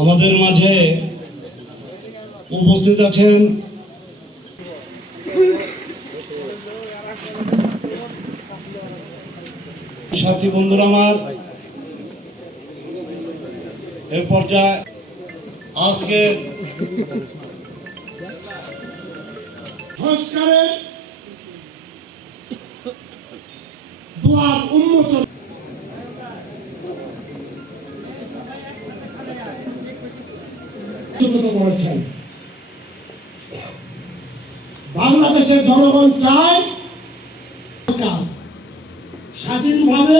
আমাদের মাঝে উপস্থিত আছেন সাথী বন্ধুরা আমার। এর পর্যায়ে আজকে সংস্কারের দুয়ার উন্মোচন করেছেন। বাংলাদেশের জনগণ চায় স্বাধীনভাবে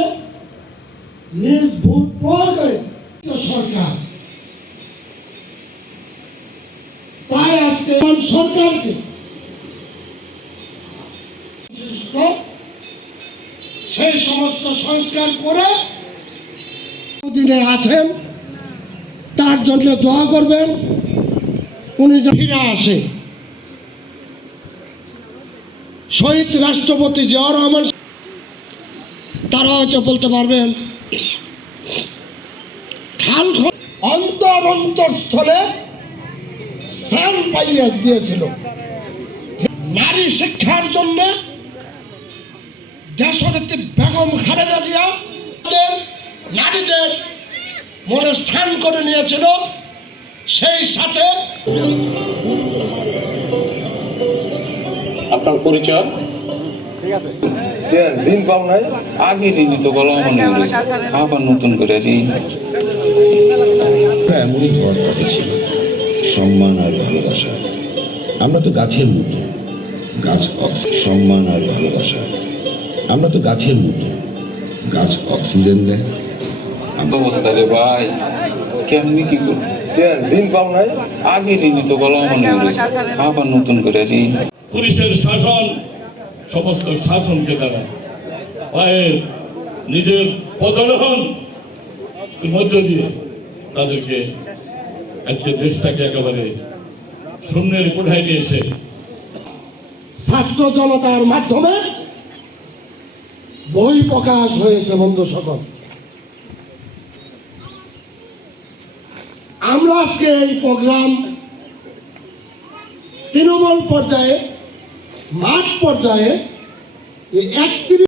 নিজ ভোট প্রয়োগ করে সরকার। তাই আজকে সরকারকে সেই সমস্ত সংস্কার করে দিনে আছেন তার জন্য দোয়া করবেন, উনি ফিরে আসে। শহীদ রাষ্ট্রপতি জিয়াউর রহমান তারা হয়তো বলতে পারবেন খাল অন্তরস্থলে স্থান পাইয়া দিয়েছিল। নারী শিক্ষার জন্য দেশনেত্রী বেগম খালেদা জিয়া নারীদের মনে স্থান করে নিয়েছিল। সেই সাথে আপনার পরিচয় দিন পাও নাই, আগে ঋণী তো গলা মনে করেছে, আবার নতুন করে ঋণ এমনই হওয়ার কথা ছিল। সম্মান আর ভালোবাসা, আমরা তো গাছের মতো, গাছ সম্মান আর ভালোবাসা, আমরা তো গাছের মতো, গাছ অক্সিজেন দেয়। অবস্থা রে ভাই, কেমনি কি করবো? দিন পাও নাই, আগে ঋণী তো গলা মনে করেছে, আবার নতুন করে ঋণ। পুলিশের শাসন সমস্ত শাসনকে দ্বারা নিজের পদলোহন মধ্য দিয়ে তাদেরকে আজকে দেশটাকে একেবারে শূন্যের কোঠায় নিয়ে এসে ছাত্র জনতার মাধ্যমে বই প্রকাশ হয়েছে। বন্ধু সকল, আমরা আজকে এই প্রোগ্রাম তৃণমূল পর্যায়ে, মাঠ পর্যায়ে 31